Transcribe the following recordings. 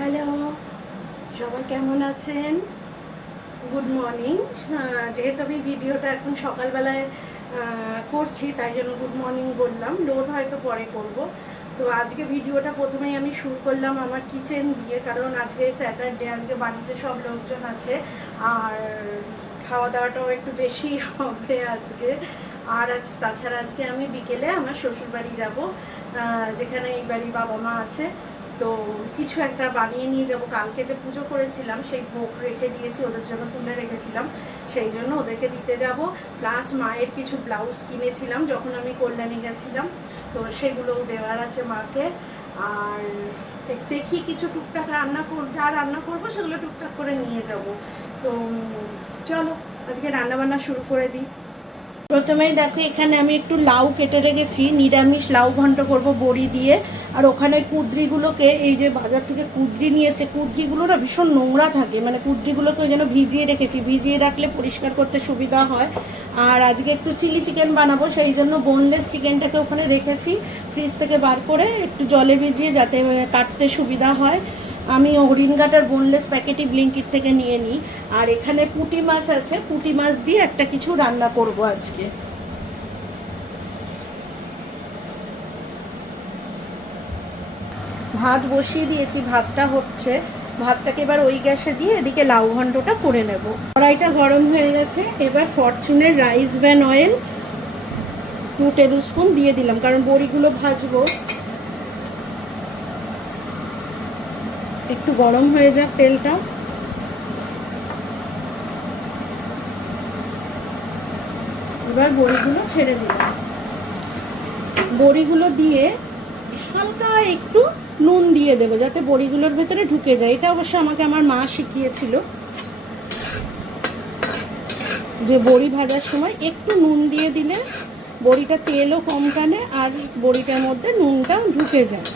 Hello, সবাই কেমন আছেন? গুড মর্নিং যেহেতু আমি ভিডিওটা এখন সকালবেলায় করছি, তাই জন্য গুড মর্নিং বললাম। লোড হয়তো পরে করব। তো আজকে ভিডিওটা প্রথমেই আমি শুরু করলাম আমার কিচেন দিয়ে, কারণ আজকে স্যাটারডে আজকে বাড়িতে সব লোকজন আছে। আর খাওয়া দাওয়াটাও একটু বেশি হবে আজকে। আর আজ, তাছাড়া আজকে আমি বিকেলে আমার শ্বশুরবাড়ি যাব যেখানে এই বাড়ি বাবা মা আছে। তো কিছু একটা বানিয়ে নিয়ে যাব। কালকে যে পুজো করেছিলাম, সেই ভোগ রেখে দিয়েছি, ওদের জন্য তুলে রেখেছিলাম। সেই জন্য ওদেরকে দিতে যাব। প্লাস মায়ের কিছু ব্লাউজ কিনেছিলাম যখন আমি কল্যাণী গেছিলাম। তো সেগুলোও দেওয়ার আছে মাকে। আর দেখ- কিছু টুকটাক রান্না কর, যা রান্না করব সেগুলো টুকটাক করে নিয়ে যাব। তো চলো, আজকে রান্না বান্না শুরু করে দিই। প্রথমেই দেখো, এখানে আমি একটু লাউ কেটে রেখেছি। নিরামিষ লাউ ঘন্ট করব বড়ি দিয়ে। আর ওখানে কুদ্রিগুলোকে এই যে বাজার থেকে কুদ্রি নিয়ে এসে, কুদ্রিগুলো না ভীষণ নোংরা থাকে। মানে কুদ্রিগুলোকে ওই ভিজিয়ে রেখেছি। ভিজিয়ে রাখলে পরিষ্কার করতে সুবিধা হয়। আর আজকে একটু চিলি চিকেন বানাবো, সেই জন্য বোনলেস চিকেনটাকে ওখানে রেখেছি। ফ্রিজ থেকে বার করে একটু জলে ভিজিয়ে যাতে কাটতে সুবিধা হয়। আমি হরিণঘাটার বোনলেস প্যাকেটই ব্লিঙ্কিট থেকে নিয়ে নিই। আর এখানে পুঁটি মাছ আছে, পুঁটি মাছ দিয়ে একটা কিছু রান্না করব আজকে। ভাত বসিয়ে দিয়েছি, ভাতটা হচ্ছে। ভাতটাকে এবার ওই গ্যাসে দিয়ে এদিকে লাউ ঘন্টটা করে নেব। কড়াইটা গরম হয়ে গেছে, এবার ফরচুনের rice bran oil two tablespoon দিয়ে দিলাম, কারণ বড়িগুলো ভাজবো। একটু গরম হয়ে যাক তেলটা। এবার বড়িগুলো ছেড়ে দিলাম। বড়িগুলো দিয়ে হালকা একটু নুন দিয়ে দেবো যাতে বড়িগুলোর ভেতরে ঢুকে যায়। এটা অবশ্য আমাকে আমার মা শিখিয়েছিল যে বড়ি ভাজার সময় একটু নুন দিয়ে দিলে বড়িটা তেলও কম টানে আর বড়িটার মধ্যে নুনটাও ঢুকে যায়।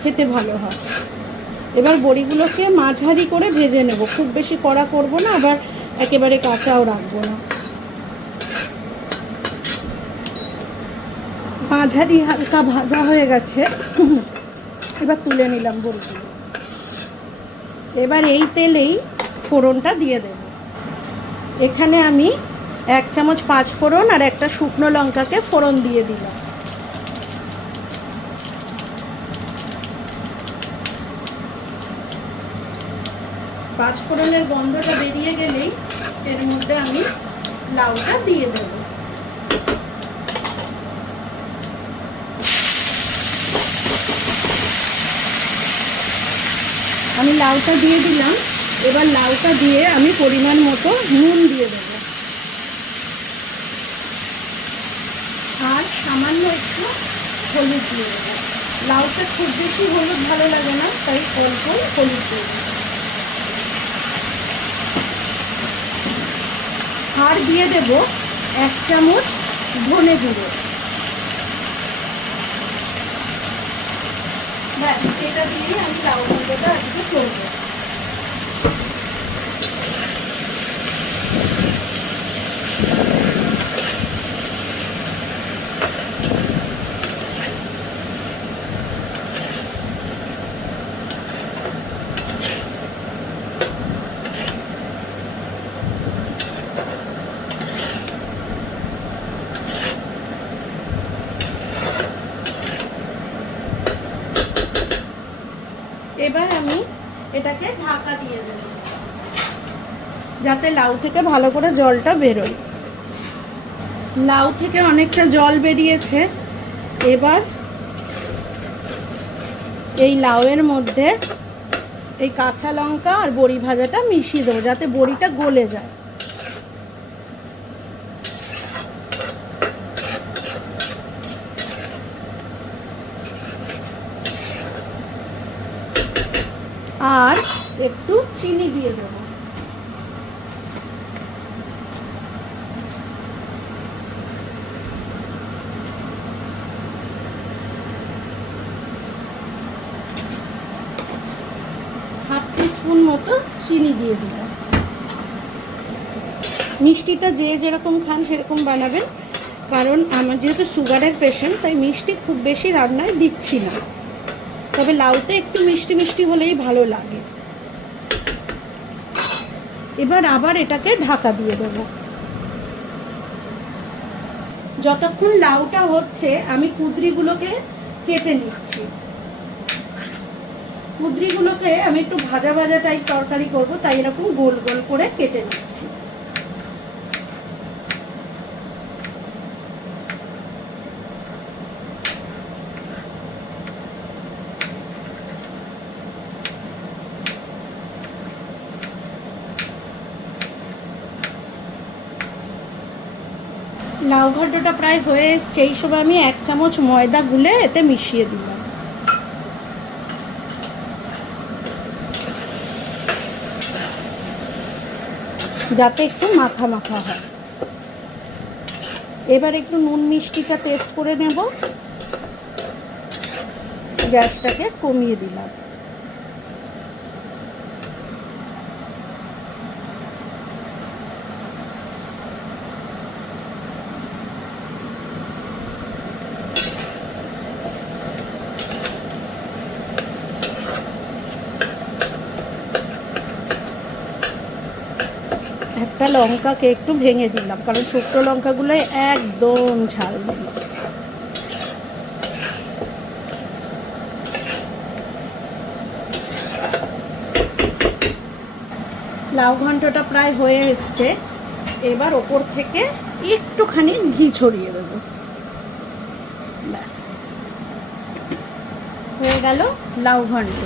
খেতে ভালো হয়। এবার বড়িগুলোকে মাঝারি করে ভেজে নেব। খুব বেশি কড়া করব না, আবার একেবারে কাঁচাও রাখব না। মাঝারি হালকা ভাজা হয়ে গেছে। এবার তুলে নিলাম বড়িগুলো। এবার এই তেলেই ফোড়নটা দিয়ে দেব। এখানে আমি এক চামচ পাঁচ ফোড়ন আর একটা শুকনো লঙ্কাকে ফোড়ন দিয়ে দিলাম। পাঁচ ফোড়নের গন্ধটা বেরিয়ে গেলেই এর মধ্যে আমি লাউটা দিয়ে দেব। আমি লাউটা দিয়ে দিলাম। এবার লাউটা দিয়ে আমি পরিমাণ মতো নুন দিয়ে দেব। আর সামান্য একটু হলুদ দিয়ে দেবো। লাউটা খুব বেশি হলুদ ভালো লাগে না, তাই অল্প হলুদ দিয়ে দেবো। আর দিয়ে দেব এক চামচ ধনে গুঁড়ো। ব্যাস, এটা দিয়ে আমি লাউ ঘন্টটা আজকে করব এবার আমি এটাকে ঢাকা দিয়ে দেব যাতে লাউ থেকে ভালো করে জলটা বেরোয়। লাউ থেকে অনেকটা জল বেরিয়েছে। এবার এই লাউয়ের মধ্যে এই কাঁচা লঙ্কা আর বড়ি ভাজাটা মিশিয়ে দেবো, যাতে বড়িটা গলে যায়। আর একটু চিনি দিয়ে দেবো হাফ স্পুন মতো চিনি দিয়ে দিলাম মিষ্টিটা যে যেরকম খান সেরকম বানাবেন। কারণ আমার যেহেতু সুগারের পেশেন্ট তাই মিষ্টি খুব বেশি রান্নায় দিচ্ছি না। তবে লাউতে একটু মিষ্টি মিষ্টি হলেই ভালো লাগে। এবার আবার এটাকে ঢাকা দিয়ে দেবো। যতক্ষণ লাউটা হচ্ছে, আমি কুদরিগুলোকে কেটে নিচ্ছি। কুদরিগুলোকে আমি একটু ভাজা ভাজা টাইপ তরকারি করব, তাই এরকম গোল গোল করে কেটে নিচ্ছি লাউ ঘন্টটা প্রায় হয়ে এসছে, এই সময় আমি এক চামচ ময়দা গুলে এতে মিশিয়ে দিলাম। যাতে একটু মাখা মাখা হয়। এবার একটু নুন মিষ্টিটা টেস্ট করে নেব। গ্যাসটাকে কমিয়ে দিলাম একটা লঙ্কাকে একটু ভেঙে দিলাম, কারণ শুকনো লঙ্কাগুলো একদম ঝাল লাউ ঘন্টটা প্রায় হয়ে এসছে, এবার ওপর থেকে একটুখানি ঘি ছড়িয়ে দেব। ব্যাস। হয়ে গেল লাউ ঘন্ট।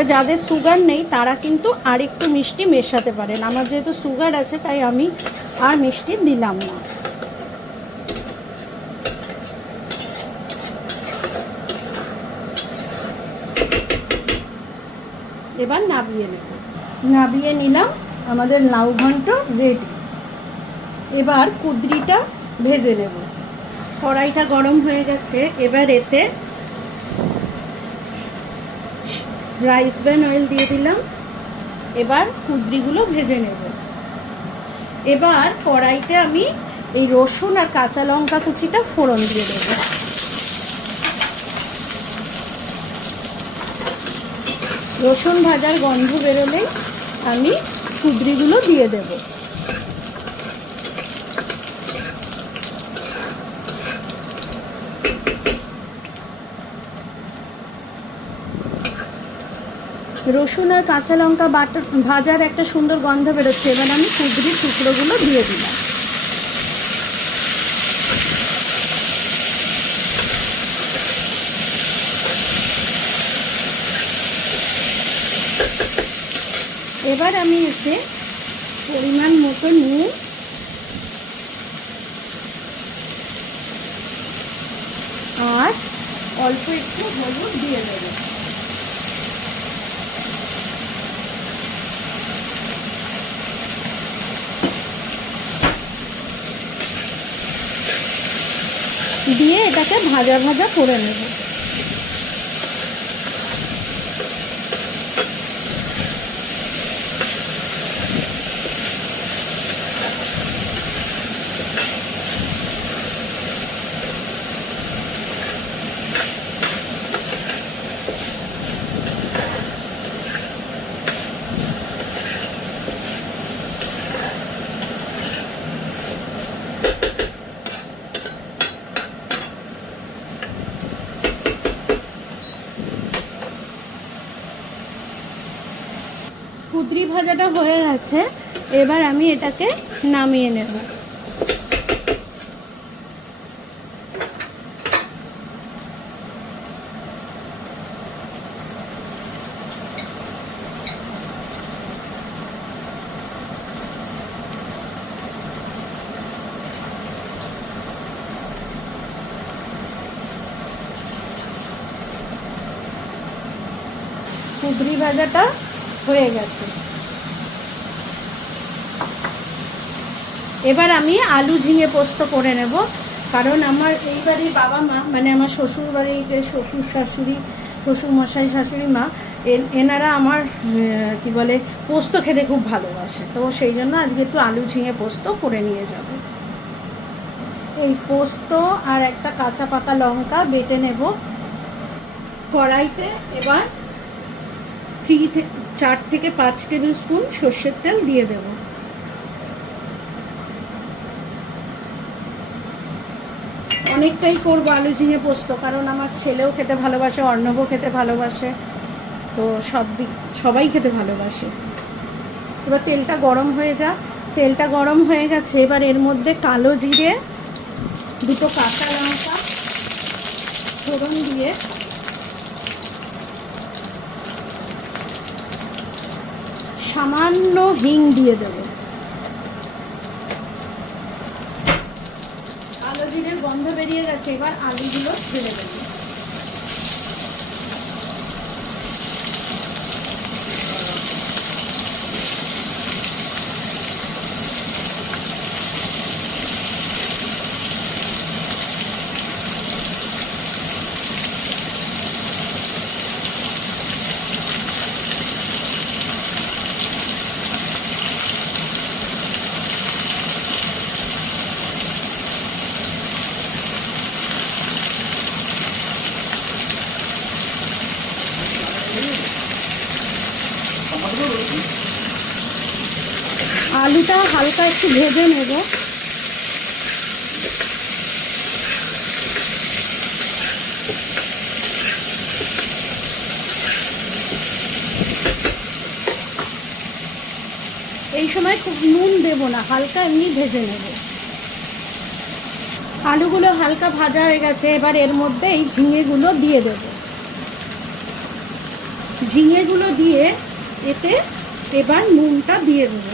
তবে যাদের সুগার নেই, তারা কিন্তু আরেকটু মিষ্টি মেশাতে পারেন। আমার যেহেতু সুগার আছে, তাই আমি আর মিষ্টি দিলাম না। এবার নাবিয়ে নেব। নাবিয়ে নিলাম আমাদের লাউ ঘন্ট রেডি এবার কুদরিটা ভেজে নেব। কড়াইটা গরম হয়ে গেছে। এবার এতে রাইস ব্যান অয়েল দিয়ে দিলাম। এবার কুদরিগুলো ভেজে নেব। এবার কড়াইতে আমি এই রসুন আর কাঁচা লঙ্কা কুচিটা ফোড়ন দিয়ে দেব। রসুন ভাজার গন্ধ বেরোলেই আমি কুদরিগুলো দিয়ে দেবো। রসুন আর কাঁচা লঙ্কা বাটা ভাজার একটা সুন্দর গন্ধ বেরোচ্ছে। এবার আমি কুদরির টুকরোগুলো দিয়ে দিলাম। এবার আমি এতে পরিমাণ মতো নুন, আর অল্প একটু হলুদ দিয়ে দেবো। দিয়ে এটাকে ভাজা ভাজা করে নেব কুদরি ভাজাটা হয়ে গেছে এবার আমি এটাকে নামিয়ে নেব কুদরি ভাজাটা হয়ে গেছে এবার আমি আলু ঝিঙে পোস্ত করে নেব। কারণ আমার এই বাড়ির বাবা মা মানে আমার শ্বশুর বাড়িতে শ্বশুর শাশুড়ি, শ্বশুর মশাই শাশুড়ি মা, এন- এনারা আমার কি বলে, পোস্ত খেতে খুব ভালোবাসে। তো সেই জন্য আজকে একটু আলু ঝিঙে পোস্ত করে নিয়ে যাব। এই পোস্ত আর একটা কাঁচা পাকা লঙ্কা বেটে নেব কড়াইতে। এবার থ্রি থেকে চার থেকে পাঁচ টেবিল স্পুন সর্ষের তেল দিয়ে দেব। অনেকটাই করব আলু ঝিঙে পোস্ত, কারণ আমার ছেলেও খেতে ভালোবাসে, অর্ণবও খেতে ভালোবাসে, তো সব দিক, সবাই খেতে ভালোবাসে। এবার তেলটা গরম হয়ে যা তেলটা গরম হয়ে গেছে, এবার এর মধ্যে কালো জিরে, দুটো কাঁচা লঙ্কা, ফোড়ন দিয়ে সামান্য হিং দিয়ে দেবো আলু জিরের গন্ধ বেরিয়ে গেছে এবার আলুগুলো ছেড়ে দেবো আলুটা হালকা একটু ভেজে নেব। এই সময় খুব নুন দেব না, হালকা এমনি ভেজে নেব। আলুগুলো হালকা ভাজা হয়ে গেছে, এবার এর মধ্যে এই ঝিঙেগুলো দিয়ে দেব। ঝিঙেগুলো দিয়ে এতে এবার নুনটা দিয়ে দেবো।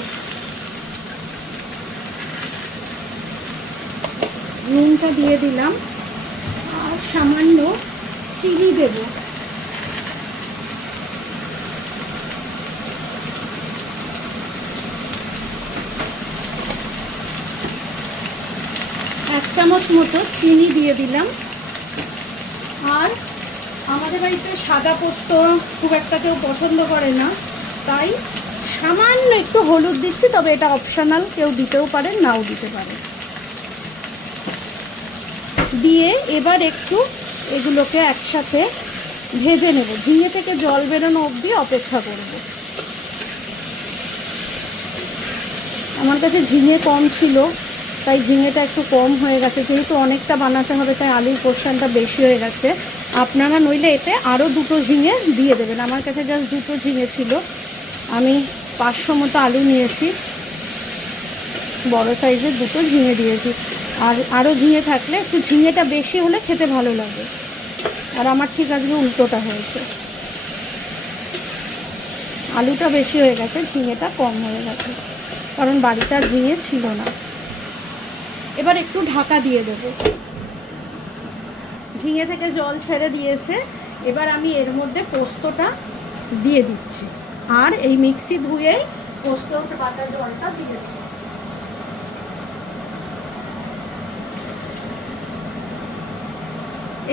নুনটা দিয়ে দিলাম। আর সামান্য চিনি দেব। এক চামচ মতো চিনি দিয়ে দিলাম। আর আমাদের বাড়িতে সাদা পোস্ত খুব একটা কেউ পছন্দ করে না। তাই সামান্য একটু হলুদ দিচ্ছি, তবে এটা অপশনাল কেউ দিতেও পারে নাও দিতে পারে দিয়ে এবার একটু এগুলোকে একসাথে ভেজে নেব। ঝিঙে থেকে জল বেরোনো অবধি অপেক্ষা করব। আমার কাছে ঝিঙে কম ছিল, তাই ঝিঙেটা একটু কম হয়ে গেছে। যেহেতু অনেকটা বানাতে হবে, তাই আলুর পোর্শনটা বেশি হয়ে গেছে। আপনারা নইলে এতে আরও দুটো ঝিঙে দিয়ে দেবেন। আমার কাছে জাস্ট দুটো ঝিঙে ছিল। আমি পাঁচশো মতো আলু নিয়েছি। বড় সাইজের দুটো ঝিঙে দিয়েছি। আর আরও ঝিঙে থাকলে একটু ঝিঙেটা বেশি হলে খেতে ভালো লাগে। আর আমার ঠিক আজকে উল্টোটা হয়েছে। আলুটা বেশি হয়ে গেছে, ঝিঙেটা কম হয়ে গেছে। কারণ বাড়িতে আর ঝিঙে ছিল না। এবার একটু ঢাকা দিয়ে দেব। ঝিঙে থেকে জল ছেড়ে দিয়েছে। এবার আমি এর মধ্যে পোস্তটা দিয়ে দিচ্ছি। আর এই মিক্সি ধুয়েই পোস্ত বাটা জলটা দিয়ে দেবো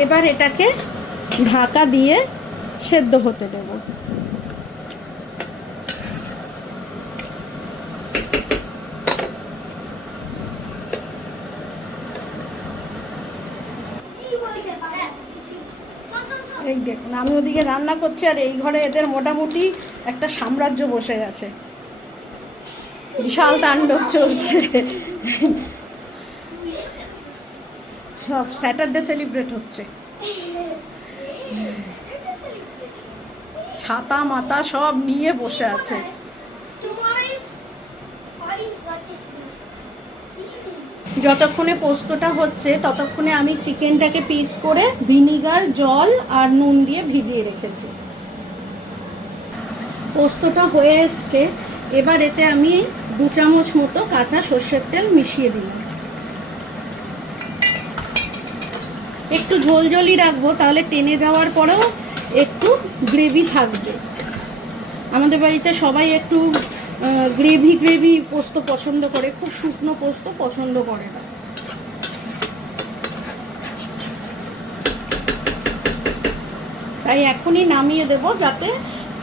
এবার এটাকে ঢাকা দিয়ে সেদ্ধ হতে দেব। এই দেখুন, আমি ওদিকে রান্না করছি আর এই ঘরে এদের মোটামুটি একটা সাম্রাজ্য বসে গেছে বিশাল তাণ্ডব চলছে। সব স্যাটারডে সেলিব্রেট হচ্ছে। ছাতা, মাতা সব নিয়ে বসে আছে। যতক্ষণে পোস্তটা হচ্ছে, ততক্ষণে আমি চিকেনটাকে পিস করে ভিনিগার, জল আর নুন দিয়ে ভিজিয়ে রেখেছি। পোস্তটা হয়ে এসছে। এবার এতে আমি দু চামচ মতো কাঁচা সর্ষের তেল মিশিয়ে দিলাম। একটু ঝোল রাখব, তাহলে টেনে যাওয়ার পরেও একটু গ্রেভি থাকবে। আমাদের বাড়িতে সবাই একটু গ্রেভি গ্রেভি পোস্ত পছন্দ করে, খুব শুকনো পোস্ত পছন্দ করে না। তাই এখনই নামিয়ে দেব যাতে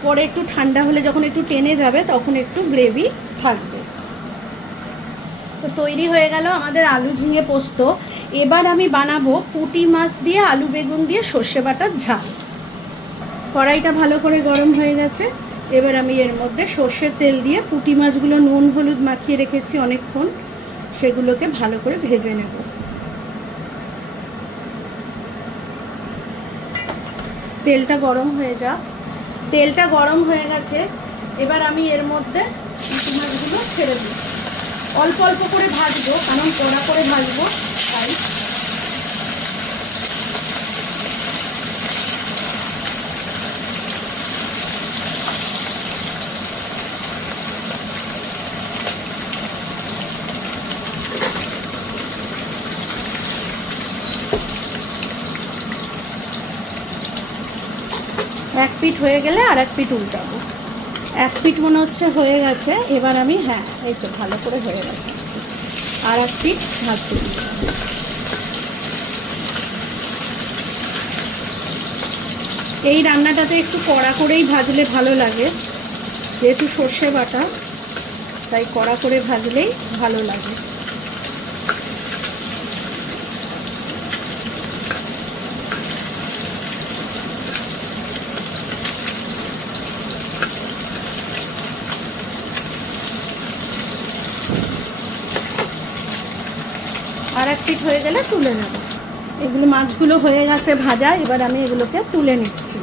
পরে একটু ঠান্ডা হলে যখন একটু টেনে যাবে, তখন একটু গ্রেভি থাকবে। তো তৈরি হয়ে গেল আমাদের আলু ঝিঙে পোস্ত। এবার আমি বানাবো পুঁটি মাছ দিয়ে আলু বেগুন দিয়ে সর্ষে বাটার ঝাল। কড়াইটা ভালো করে গরম হয়ে গেছে। এবার আমি এর মধ্যে সর্ষের তেল দিয়ে পুঁটি মাছগুলো নুন হলুদ মাখিয়ে রেখেছি অনেকক্ষণ। সেগুলোকে ভালো করে ভেজে নেব। তেলটা গরম হয়ে যাক। তেলটা গরম হয়ে গেছে। এবার আমি এর মধ্যে পুঁটি মাছগুলো ছেড়ে দিই অল্প অল্প করে ভাজবো, কারণ কড়া করে ভাজবো, তাই। এক পিঠ হয়ে গেলে আর এক পিঠ উল্টাবো। এক পিট মনে হচ্ছে হয়ে গেছে, এবার আমি হ্যাঁ এই তো ভালো করে হয়ে গেছে। আর এক পিট ভাজতে এই রান্নাটাতে একটু কড়া করেই ভাজলে ভালো লাগে, যেহেতু সর্ষে বাটা, তাই কড়া করে ভাজলেই ভালো লাগে। আর এক পিঠ হয়ে গেলে তুলে নেব। এগুলো মাছগুলো হয়ে গেছে ভাজা, এবার আমি এগুলোকে তুলে নিচ্ছি।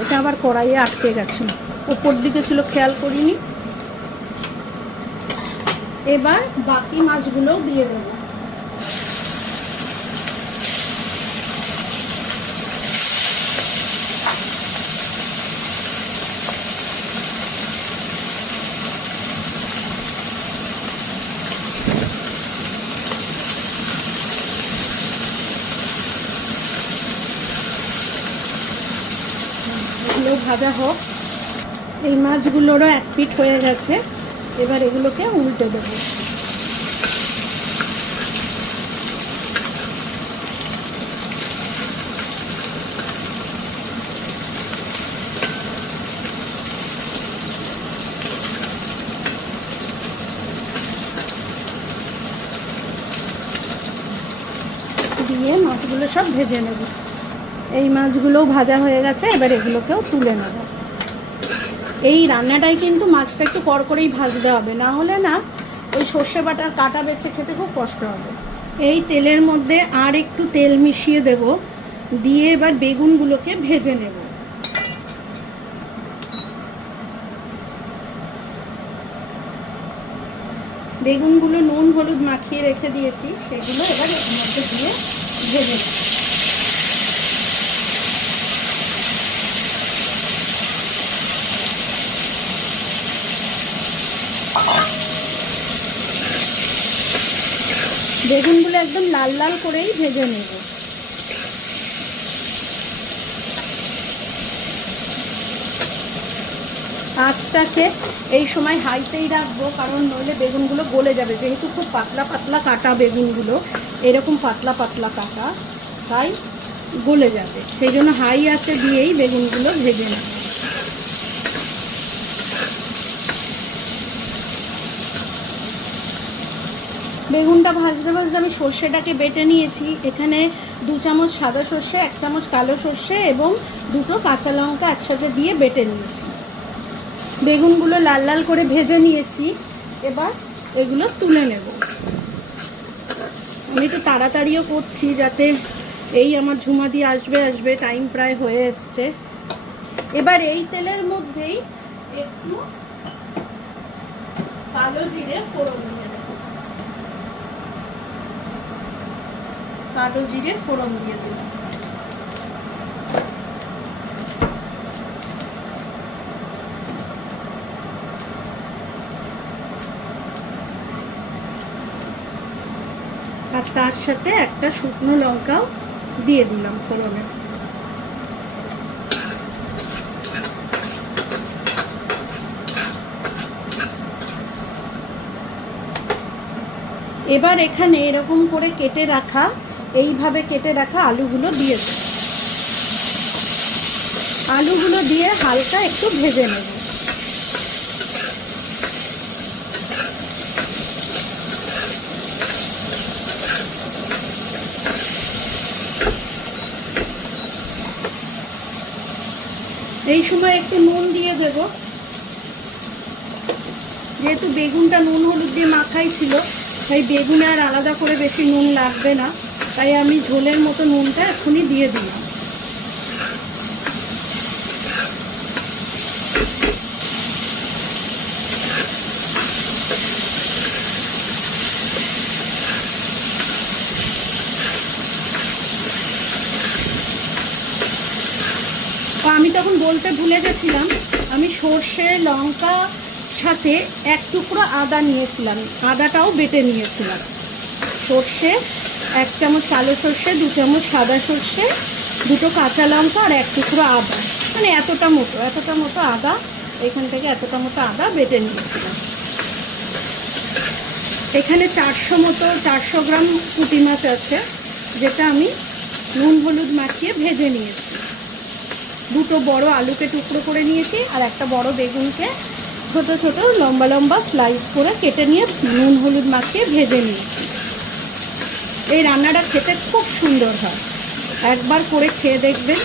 এটা আবার কড়াইয়ে আটকে গেছে। ওপর দিকে ছিল, খেয়াল করিনি। এবার বাকি মাছগুলোও দিয়ে দেবো। এগুলো ভাজা হোক। এই মাছগুলোরও এক পিঠ হয়ে গেছে। এবার এগুলোকে উল্টে দেবো। দিয়ে মাছগুলো সব ভেজে নেব। এই মাছগুলোও ভাজা হয়ে গেছে, এবার এগুলোকেও তুলে নেব। এই রান্নাটাই কিন্তু মাছটা একটু কর করেই ভাজতে হবে, না হলে না ওই সর্ষে বাটার কাটা বেছে খেতে খুব কষ্ট হবে। এই তেলের মধ্যে আর একটু তেল মিশিয়ে দেব, দিয়ে এবার বেগুনগুলোকে ভেজে নেব। বেগুনগুলো নুন হলুদ মাখিয়ে রেখে দিয়েছি, সেগুলো এবার এর মধ্যে দিয়ে ভেজে নেব। বেগুনগুলো একদম লাল লাল করেই ভেজে নেব। আঁচটাকে এই সময় হাইতেই রাখব, কারণ নইলে বেগুনগুলো গলে যাবে। যেহেতু খুব পাতলা পাতলা কাটা বেগুনগুলো এরকম পাতলা পাতলা কাটা, তাই গলে যাবে। সেই জন্য হাই আছে দিয়েই বেগুনগুলো ভেজে নেব। বেগুনটা ভাজতে ভাজতে আমি সর্ষেটাকে বেটে নিয়েছি। এখানে দু চামচ সাদা সর্ষে, এক চামচ কালো সর্ষে এবং দুটো কাঁচা লঙ্কা একসাথে দিয়ে বেটে নিয়েছি। বেগুনগুলো লাল লাল করে ভেজে নিয়েছি। এবার এগুলো তুলে নেব। আমি একটু তাড়াতাড়িও করছি যাতে এই আমার ঝুমা দিয়ে আসবে আসবে টাইম প্রায় হয়ে এসছে। এবার এই তেলের মধ্যেই একটু কালো জিরে ফোড়ন কালো জিরে ফোড়ন দিয়ে দেবো। আর তার সাথে একটা শুকনো লঙ্কাও দিয়ে দিলাম ফোড়নে। এবার এখানে এরকম করে কেটে রাখা এইভাবে কেটে রাখা আলুগুলো দিয়ে দেব আলুগুলো দিয়ে হালকা একটু ভেজে নেব। এই সময় একটু নুন দিয়ে দেব। যেহেতু বেগুনটা নুন হলুদ দিয়ে মাখাই ছিল, তাই বেগুনে আর আলাদা করে বেশি নুন লাগবে না। তাই আমি ঝোলের মতো নুনটা এখনই দিয়ে দিলাম আমি তখন বলতে ভুলে গেছিলাম, আমি সর্ষে, লঙ্কা সাথে এক টুকরো আদা নিয়েছিলাম, আদাটাও বেটে নিয়েছিলাম। সর্ষে এক চামচ কালো সর্ষে, দু চামচ সাদা সর্ষে, দুটো কাঁচা লঙ্কা আর এক টুকরো আদা। মানে এতটা মতো এতটা মতো আদা, এখান থেকে এতটা মতো আদা বেটে নিয়েছিলাম। এখানে চারশো মতো, চারশো গ্রাম পুঁটি মাছ আছে, যেটা আমি নুন হলুদ মাখিয়ে ভেজে নিয়েছি। দুটো বড় আলুকে টুকরো করে নিয়েছি আর একটা বড় বেগুনকে ছোট ছোট লম্বা লম্বা স্লাইস করে কেটে নিয়ে নুন হলুদ মাখিয়ে ভেজে নিয়েছি। এই রান্নাটা খেতে খুব সুন্দর হয়। একবার করে খেয়ে দেখবেন।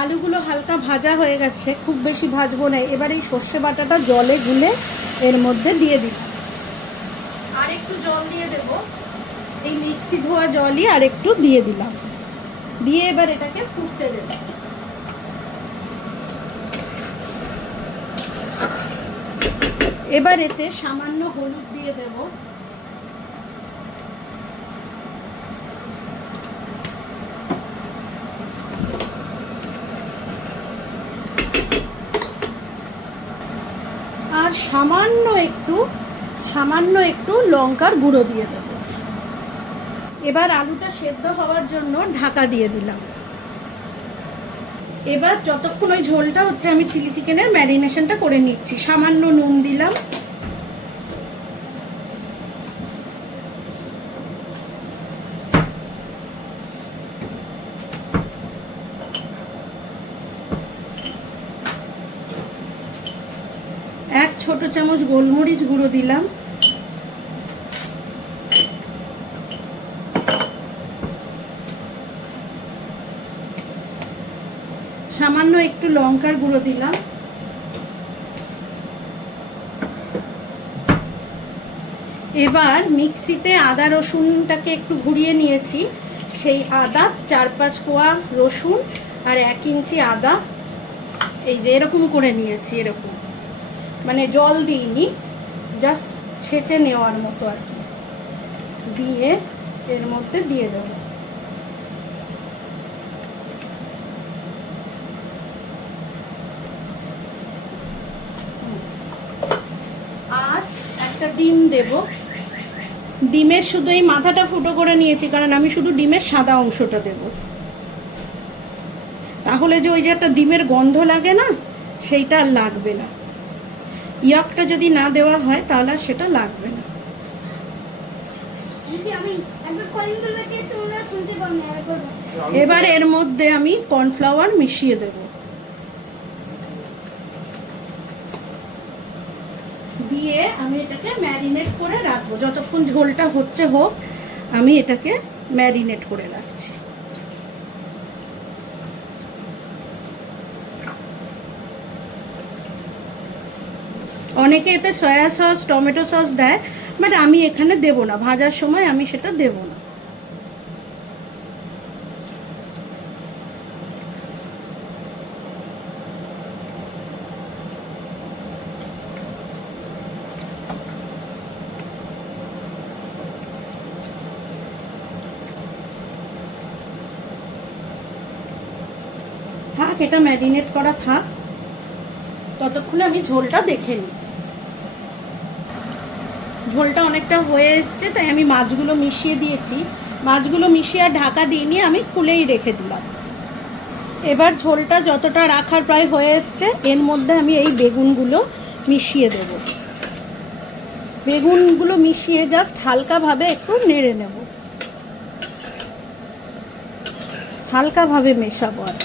আলুগুলো হালকা ভাজা হয়ে গেছে, খুব বেশি ভাজবো না। এবার এই সর্ষে বাটাটা জলে গুলে এর মধ্যে দিয়ে দিই। আর একটু জল দিয়ে দেব। এই মিক্সি ধোয়া জলই আর একটু দিয়ে দিলাম। দিয়ে এবার এটাকে ফুটতে দেব। এবার এতে সামান্য হলুদ দিয়ে দেবো। আর সামান্য একটু সামান্য একটু লঙ্কার গুঁড়ো দিয়ে দেব। এবার আলুটা সেদ্ধ হওয়ার জন্য ঢাকা দিয়ে দিলাম। এবার যতক্ষণ ওই ঝোলটা হচ্ছে, আমি চিলি চিকেনের ম্যারিনেশনটা করে নিচ্ছি। সামান্য নুন দিলাম। এক ছোট চামচ গোলমরিচ গুঁড়ো দিলাম সামান্য একটু লঙ্কার গুঁড়ো দিলাম। এবার মিক্সিতে আদা রসুনটাকে একটু ঘুরিয়ে নিয়েছি। সেই আদা চার পাঁচ কোয়া রসুন আর এক ইঞ্চি আদা। এই যে এরকম করে নিয়েছি, এরকম। মানে জল দিইনি, জাস্ট ছেঁচে নেওয়ার মতো আর কি। দিয়ে এর মধ্যে দিয়ে দেবো আর একটা ডিম দেব। ডিমের শুধু এই মাথাটা ফুটো করে নিয়েছি কারণ আমি শুধু ডিমের সাদা অংশটা দেব। তাহলে যে ওই যে একটা ডিমের গন্ধ লাগে না সেইটা আর লাগবে না। ইয়কটা যদি না দেওয়া হয় তাহলে আর সেটা লাগবে না। এবার এর মধ্যে আমি কর্নফ্লাওয়ার মিশিয়ে দেব। দিয়ে আমি এটাকে ম্যারিনেট করে রাখব। যতক্ষণ ঝোলটা হচ্ছে হোক, আমি এটাকে ম্যারিনেট করে রাখছি। অনেকে এতে সয়া সস, টমেটো সস দেয়, বাট আমি এখানে দেব না। ভাজার সময় আমি সেটা দেব না থাক এটা ম্যারিনেট করা থাক ততক্ষণে আমি ঝোলটা দেখে নিই। ঝোলটা অনেকটা হয়ে এসছে, তাই আমি মাছগুলো মিশিয়ে দিয়েছি। মাছগুলো মিশিয়ে আর ঢাকা দিয়ে নিয়ে আমি খুলেই রেখে দিলাম। এবার ঝোলটা যতটা রাখার প্রায় হয়ে এসছে, এর মধ্যে আমি এই বেগুনগুলো মিশিয়ে দেব। বেগুনগুলো মিশিয়ে জাস্ট হালকাভাবে একটু নেড়ে নেব। হালকাভাবে মেশাবো আর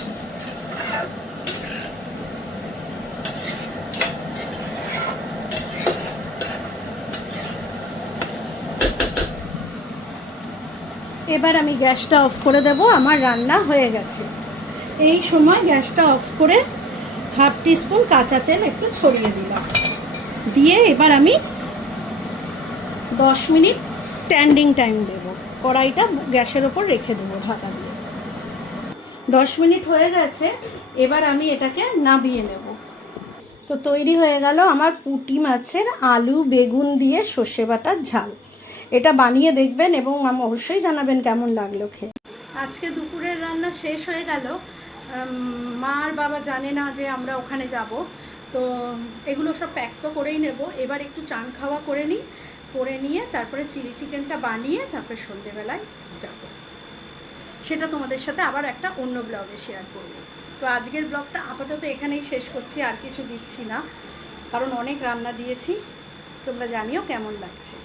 এবার আমি গ্যাসটা অফ করে দেব, আমার রান্না হয়ে গেছে। এই সময় গ্যাসটা অফ করে হাফ টিস্পুন কাঁচা তেল একটু ছড়িয়ে দিলাম। দিয়ে এবার আমি দশ মিনিট স্ট্যান্ডিং টাইম দেবো। কড়াইটা গ্যাসের ওপর রেখে দেবো ঢাকা দিয়ে। দশ মিনিট হয়ে গেছে, এবার আমি এটাকে নাবিয়ে নেব। তো তৈরি হয়ে গেল আমার পুঁটি মাছের আলু, বেগুন দিয়ে সর্ষে বাটার ঝাল। এটা বানিয়ে দেখবেন এবং আম অবশ্যই জানাবেন কেমন লাগল খেয়ে। আজকে দুপুরের রান্না শেষ হয়ে গেল। মা আর বাবা জানে না যে আমরা ওখানে যাব। তো এগুলো সব প্যাক তো করেই নেব। এবার একটু চান খাওয়া করে নিই, করে নিয়ে তারপরে চিলি চিকেনটা বানিয়ে তারপরে সন্ধেবেলায় যাব। সেটা তোমাদের সাথে আবার একটা অন্য ব্লগে শেয়ার করব। তো আজকের ব্লগটা আপাতত এখানেই শেষ করছি, আর কিছু দিচ্ছি না। কারণ অনেক রান্না দিয়েছি। তোমরা জানিও কেমন লাগছে।